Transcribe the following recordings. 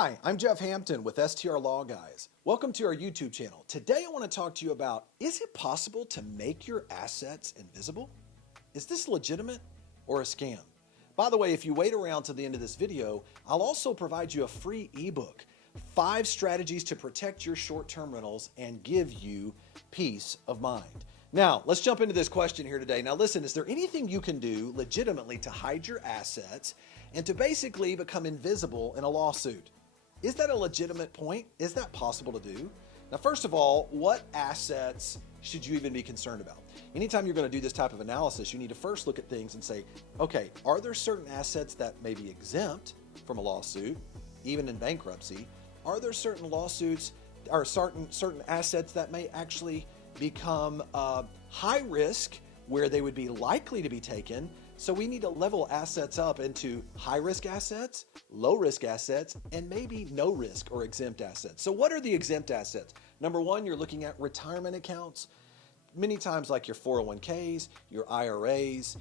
Hi, I'm Jeff Hampton with STR Law Guys. Welcome to our YouTube channel. Today I want to talk to you about, is it possible to make your assets invisible? Is this legitimate or a scam? By the way, if you wait around to the end of this video, I'll also provide you a free ebook, 5 strategies to protect your short-term rentals and give you peace of mind. Now, let's jump into this question here today. Now listen, is there anything you can do legitimately to hide your assets and to basically become invisible in a lawsuit? Is that a legitimate point? Is that possible to do? Now, first of all, what assets should you even be concerned about? Anytime you're going to do this type of analysis, you need to first look at things and say, okay, are there certain assets that may be exempt from a lawsuit, even in bankruptcy? Are there certain lawsuits or certain assets that may actually become high risk where they would be likely to be taken? So we need to level assets up into high-risk assets, low-risk assets, and maybe no-risk or exempt assets. So what are the exempt assets? Number one, you're looking at retirement accounts. Many times like your 401ks, your IRAs,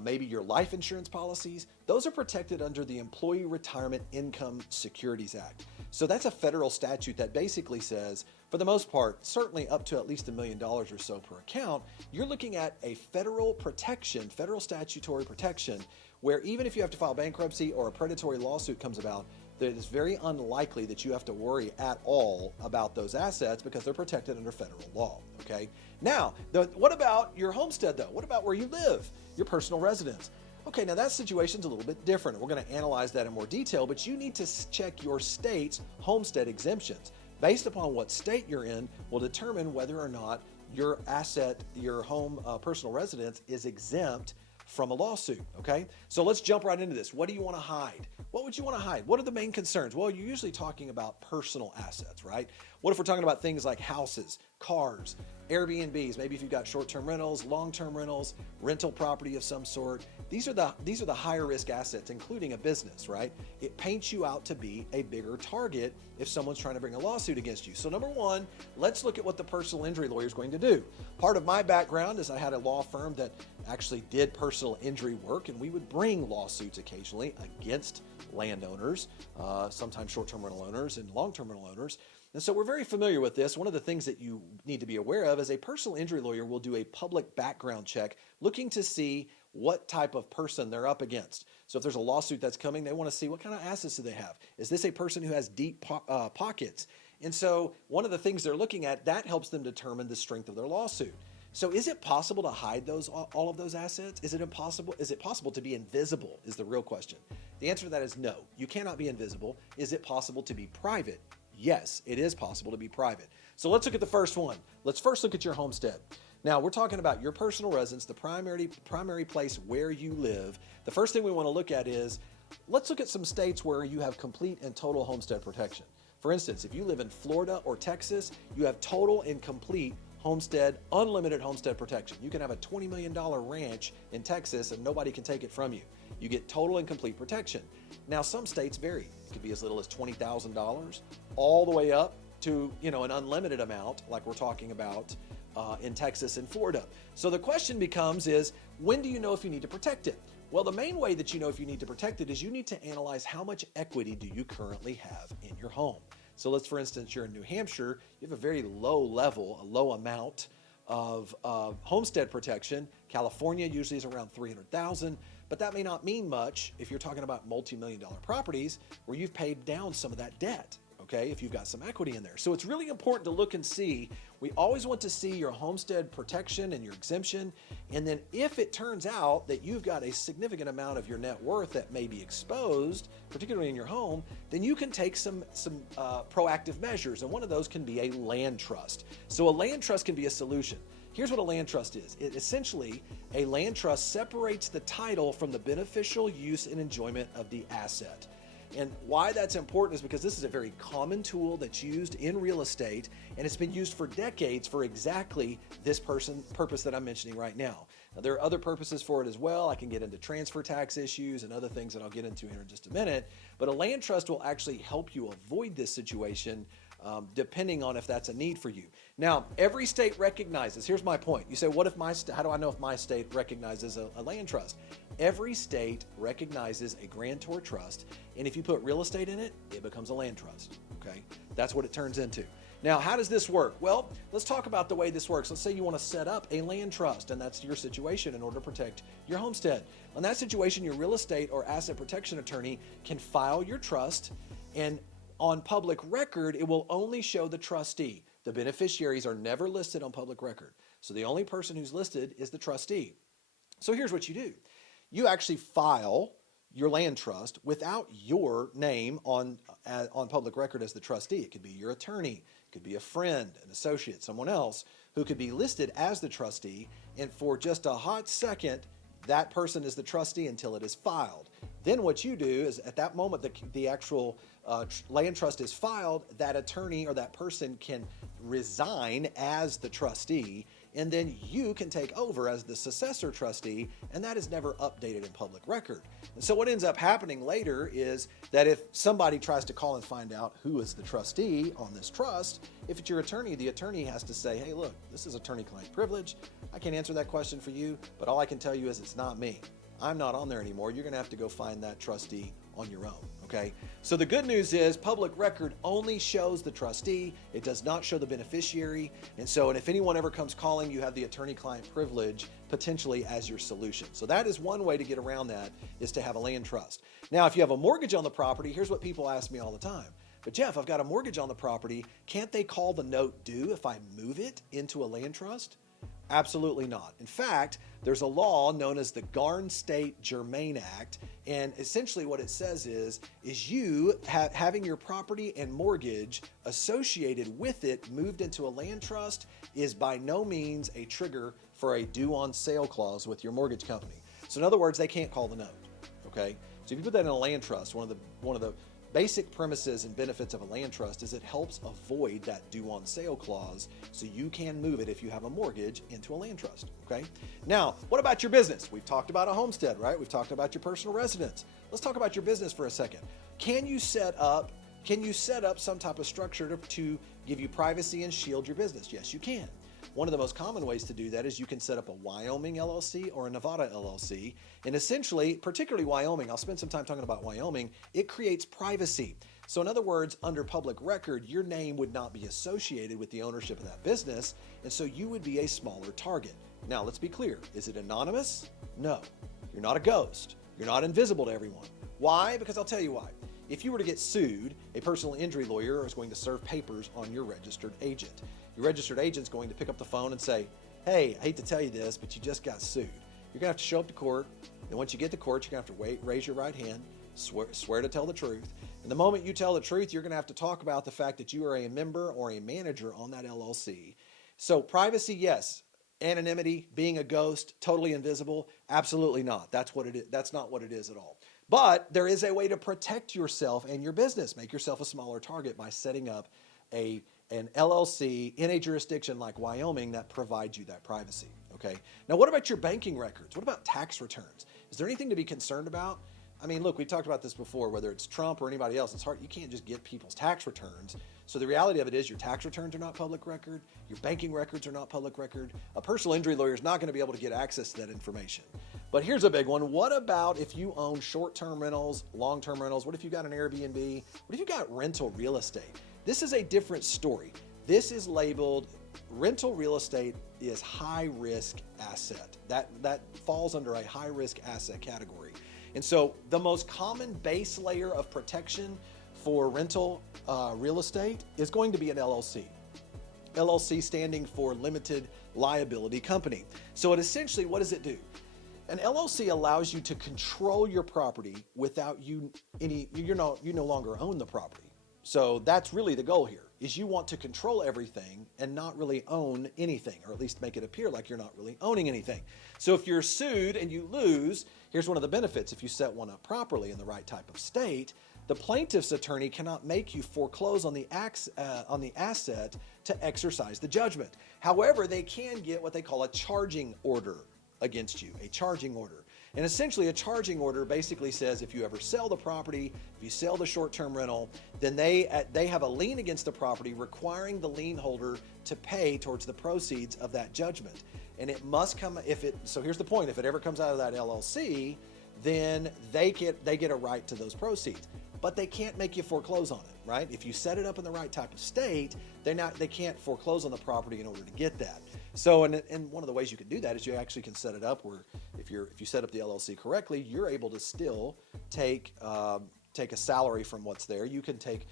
maybe your life insurance policies. Those are protected under the Employee Retirement Income Securities Act. So that's a federal statute that basically says, for the most part, certainly up to at least $1 million or so per account, you're looking at a federal protection, federal statutory protection, where even if you have to file bankruptcy or a predatory lawsuit comes about, it is very unlikely that you have to worry at all about those assets because they're protected under federal law, okay? Now, what about your homestead though? What about where you live, your personal residence? Okay, now that situation's a little bit different. We're going to analyze that in more detail, but you need to check your state's homestead exemptions. Based upon what state you're in will determine whether or not your asset, your home personal residence is exempt from a lawsuit, okay? So let's jump right into this. What do you want to hide? What would you want to hide? What are the main concerns? Well, you're usually talking about personal assets, right? What if we're talking about things like houses, cars, Airbnbs, maybe if you've got short-term rentals, long-term rentals, rental property of some sort. These are the higher risk assets, including a business, right? It paints you out to be a bigger target if someone's trying to bring a lawsuit against you. So number one, let's look at what the personal injury lawyer is going to do. Part of my background is I had a law firm that actually did personal injury work, and we would bring lawsuits occasionally against landowners, sometimes short-term rental owners and long-term rental owners. And so we're very familiar with this. One of the things that you need to be aware of is a personal injury lawyer will do a public background check looking to see what type of person they're up against. So if there's a lawsuit that's coming, they want to see what kind of assets do they have. Is this a person who has deep pockets? And so one of the things they're looking at, that helps them determine the strength of their lawsuit. So is it possible to hide all of those assets? Is it impossible? Is it possible to be invisible is the real question. The answer to that is no. You cannot be invisible. Is it possible to be private? Yes, it is possible to be private. So let's look at the first one. Let's first look at your homestead. Now we're talking about your personal residence, the primary place where you live. The first thing we want to look at is, let's look at some states where you have complete and total homestead protection. For instance, if you live in Florida or Texas, you have total and complete homestead, unlimited homestead protection. You can have a $20 million ranch in Texas and nobody can take it from you. You get total and complete protection. Now, some states vary. It could be as little as $20,000 all the way up to, an unlimited amount like we're talking about in Texas and Florida. So the question becomes is, when do you know if you need to protect it? Well, the main way that you know if you need to protect it is you need to analyze how much equity do you currently have in your home. So let's, for instance, you're in New Hampshire, you have a very low level, a low amount of homestead protection. California usually is around 300,000, but that may not mean much if you're talking about multi-million-dollar properties where you've paid down some of that debt, okay, if you've got some equity in there. So it's really important to look and see. We always want to see your homestead protection and your exemption, and then if it turns out that you've got a significant amount of your net worth that may be exposed, particularly in your home, then you can take some proactive measures, and one of those can be a land trust. So a land trust can be a solution. Here's what a land trust is. Essentially, a land trust separates the title from the beneficial use and enjoyment of the asset. And why that's important is because this is a very common tool that's used in real estate, and it's been used for decades for exactly this purpose that I'm mentioning right now. Now, there are other purposes for it as well. I can get into transfer tax issues and other things that I'll get into here in just a minute, but a land trust will actually help you avoid this situation depending on if that's a need for you. Now, every state recognizes, here's my point. You say, what if how do I know if my state recognizes a land trust? Every state recognizes a grantor trust, and if you put real estate in it, it becomes a land trust, okay? That's what it turns into. Now, how does this work? Well, let's talk about the way this works. Let's say you want to set up a land trust, and that's your situation in order to protect your homestead. In that situation, your real estate or asset protection attorney can file your trust, and on public record, it will only show the trustee. The beneficiaries are never listed on public record. So the only person who's listed is the trustee. So here's what you do. You actually file your land trust without your name on public record as the trustee. It could be your attorney, it could be a friend, an associate, someone else who could be listed as the trustee, and for just a hot second, that person is the trustee until it is filed. Then what you do is at that moment the actual land trust is filed, that attorney or that person can resign as the trustee, and then you can take over as the successor trustee, and that is never updated in public record. And so what ends up happening later is that if somebody tries to call and find out who is the trustee on this trust, if it's your attorney, the attorney has to say, hey, look, this is attorney-client privilege. I can't answer that question for you, but all I can tell you is it's not me. I'm not on there anymore. You're going to have to go find that trustee on your own, okay? So the good news is public record only shows the trustee. It does not show the beneficiary. And if anyone ever comes calling, you have the attorney-client privilege potentially as your solution. So that is one way to get around that, is to have a land trust. Now, if you have a mortgage on the property, here's what people ask me all the time. But Jeff, I've got a mortgage on the property. Can't they call the note due if I move it into a land trust? Absolutely not. In fact, there's a law known as the Garn State Germain Act, and essentially what it says is you having your property and mortgage associated with it moved into a land trust is by no means a trigger for a due on sale clause with your mortgage company. So in other words, they can't call the note, okay? So if you put that in a land trust, one of the basic premises and benefits of a land trust is it helps avoid that due on sale clause, so you can move it if you have a mortgage into a land trust, okay? Now, what about your business? We've talked about a homestead, right? We've talked about your personal residence. Let's talk about your business for a second. Can you set up some type of structure to give you privacy and shield your business? Yes, you can. One of the most common ways to do that is you can set up a Wyoming LLC or a Nevada LLC. And essentially, particularly Wyoming, I'll spend some time talking about Wyoming, it creates privacy. So in other words, under public record, your name would not be associated with the ownership of that business, and so you would be a smaller target. Now, let's be clear. Is it anonymous? No. You're not a ghost. You're not invisible to everyone. Why? Because I'll tell you why. If you were to get sued, a personal injury lawyer is going to serve papers on your registered agent. Your registered agent's going to pick up the phone and say, hey, I hate to tell you this, but you just got sued. You're going to have to show up to court. And once you get to court, you're going to have to raise your right hand, swear to tell the truth. And the moment you tell the truth, you're going to have to talk about the fact that you are a member or a manager on that LLC. So privacy, yes. Anonymity, being a ghost, totally invisible, absolutely not. That's what it is. That's not what it is at all. But there is a way to protect yourself and your business. Make yourself a smaller target by setting up an LLC in a jurisdiction like Wyoming that provides you that privacy, okay? Now, what about your banking records? What about tax returns? Is there anything to be concerned about? I mean, look, we've talked about this before, whether it's Trump or anybody else, it's hard. You can't just get people's tax returns. So the reality of it is your tax returns are not public record. Your banking records are not public record. A personal injury lawyer is not going to be able to get access to that information. But here's a big one. What about if you own short-term rentals, long-term rentals? What if you got an Airbnb? What if you got rental real estate? This is a different story. This is labeled rental real estate is high-risk asset. That falls under a high-risk asset category. And so the most common base layer of protection for rental real estate is going to be an LLC. LLC standing for Limited Liability Company. So it essentially, what does it do? An LLC allows you to control your property without you no longer own the property. So that's really the goal here, is you want to control everything and not really own anything, or at least make it appear like you're not really owning anything. So if you're sued and you lose, here's one of the benefits. If you set one up properly in the right type of state, the plaintiff's attorney cannot make you foreclose on the asset to exercise the judgment. However, they can get what they call a charging order against you, a charging order. And essentially a charging order basically says if you ever sell the property, if you sell the short-term rental, then they have a lien against the property requiring the lien holder to pay towards the proceeds of that judgment. And it must come, so here's the point, if it ever comes out of that LLC, then they get a right to those proceeds. But they can't make you foreclose on it, right? If you set it up in the right type of state, they can't foreclose on the property in order to get that. So, and one of the ways you can do that is you actually can set it up where if you set up the LLC correctly, you're able to still take a salary from what's there. You can take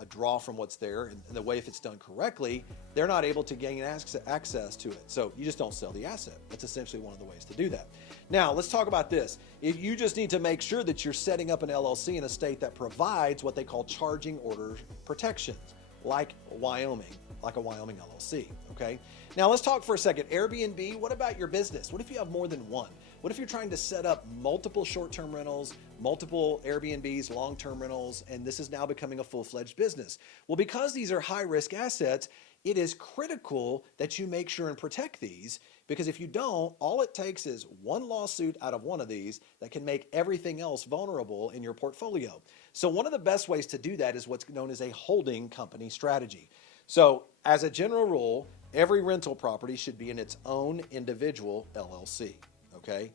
a draw from what's there, and the way if it's done correctly, they're not able to gain access to it. So you just don't sell the asset. That's essentially one of the ways to do that. Now, let's talk about this. If you just need to make sure that you're setting up an LLC in a state that provides what they call charging order protections, like Wyoming, like a Wyoming LLC, okay? Now let's talk for a second. Airbnb, what about your business? What if you have more than one? What if you're trying to set up multiple short-term rentals, multiple Airbnbs, long-term rentals, and this is now becoming a full-fledged business? Well, because these are high-risk assets, it is critical that you make sure and protect these, because if you don't, all it takes is one lawsuit out of one of these that can make everything else vulnerable in your portfolio. So one of the best ways to do that is what's known as a holding company strategy. So as a general rule, every rental property should be in its own individual LLC, okay?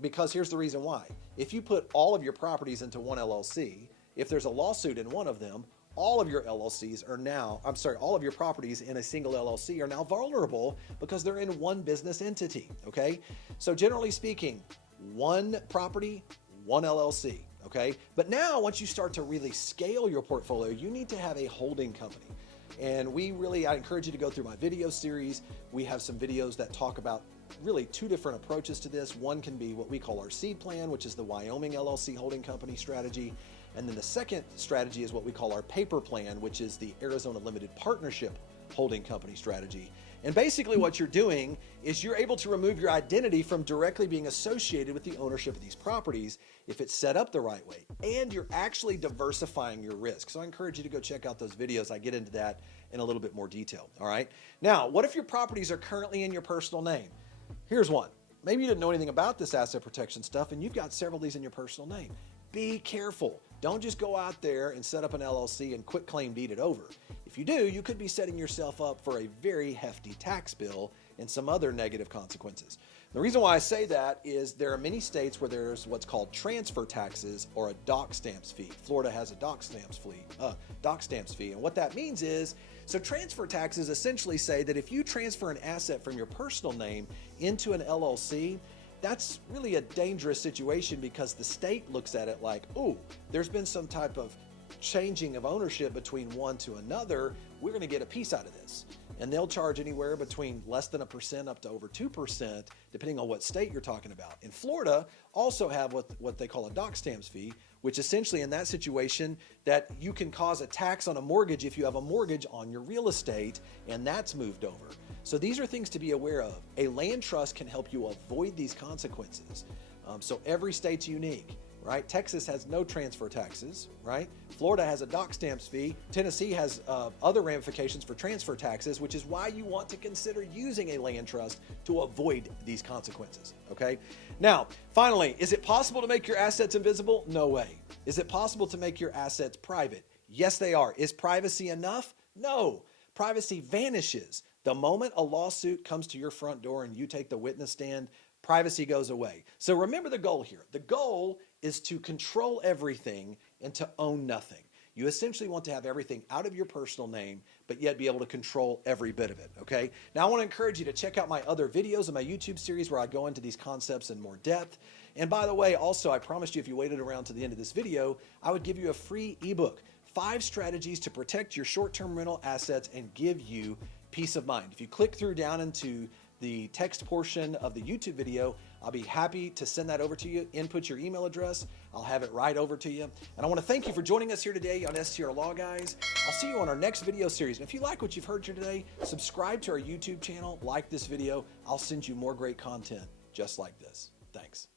Because here's the reason why. If you put all of your properties into one LLC, if there's a lawsuit in one of them, all of your LLCs are now, all of your properties in a single LLC are now vulnerable because they're in one business entity, okay? So generally speaking, one property, one LLC, okay? But now once you start to really scale your portfolio, you need to have a holding company. And I encourage you to go through my video series. We have some videos that talk about really two different approaches to this. One can be what we call our seed plan, which is the Wyoming LLC holding company strategy. And then the second strategy is what we call our paper plan, which is the Arizona Limited Partnership holding company strategy. And basically what you're doing is you're able to remove your identity from directly being associated with the ownership of these properties if it's set up the right way. And you're actually diversifying your risk. So I encourage you to go check out those videos. I get into that in a little bit more detail, all right? Now, what if your properties are currently in your personal name? Here's one. Maybe you didn't know anything about this asset protection stuff and you've got several of these in your personal name. Be careful. Don't just go out there and set up an LLC and quit claim deed it over. If you do, you could be setting yourself up for a very hefty tax bill and some other negative consequences. The reason why I say that is there are many states where there's what's called transfer taxes or a dock stamps fee. Florida has a dock stamps fee. And what that means is, so transfer taxes essentially say that if you transfer an asset from your personal name into an LLC, that's really a dangerous situation because the state looks at it like, oh, there's been some type of changing of ownership between one to another. We're going to get a piece out of this. And they'll charge anywhere between less than 1% up to over 2%, depending on what state you're talking about. In Florida, also have what they call a dock stamps fee, which essentially in that situation that you can cause a tax on a mortgage if you have a mortgage on your real estate and that's moved over. So these are things to be aware of. A land trust can help you avoid these consequences. So every state's unique, right? Texas has no transfer taxes, right? Florida has a dock stamps fee. Tennessee has other ramifications for transfer taxes, which is why you want to consider using a land trust to avoid these consequences, okay? Now, finally, is it possible to make your assets invisible? No way. Is it possible to make your assets private? Yes, they are. Is privacy enough? No. Privacy vanishes. The moment a lawsuit comes to your front door and you take the witness stand, privacy goes away. So remember the goal here. The goal is to control everything and to own nothing. You essentially want to have everything out of your personal name, but yet be able to control every bit of it, okay? Now I want to encourage you to check out my other videos in my YouTube series where I go into these concepts in more depth. And by the way, also, I promised you if you waited around to the end of this video, I would give you a free ebook, 5 strategies to protect your short-term rental assets and give you peace of mind. If you click through down into the text portion of the YouTube video, I'll be happy to send that over to you. Input your email address. I'll have it right over to you. And I want to thank you for joining us here today on STR Law Guys. I'll see you on our next video series. And if you like what you've heard here today, subscribe to our YouTube channel, like this video. I'll send you more great content just like this. Thanks.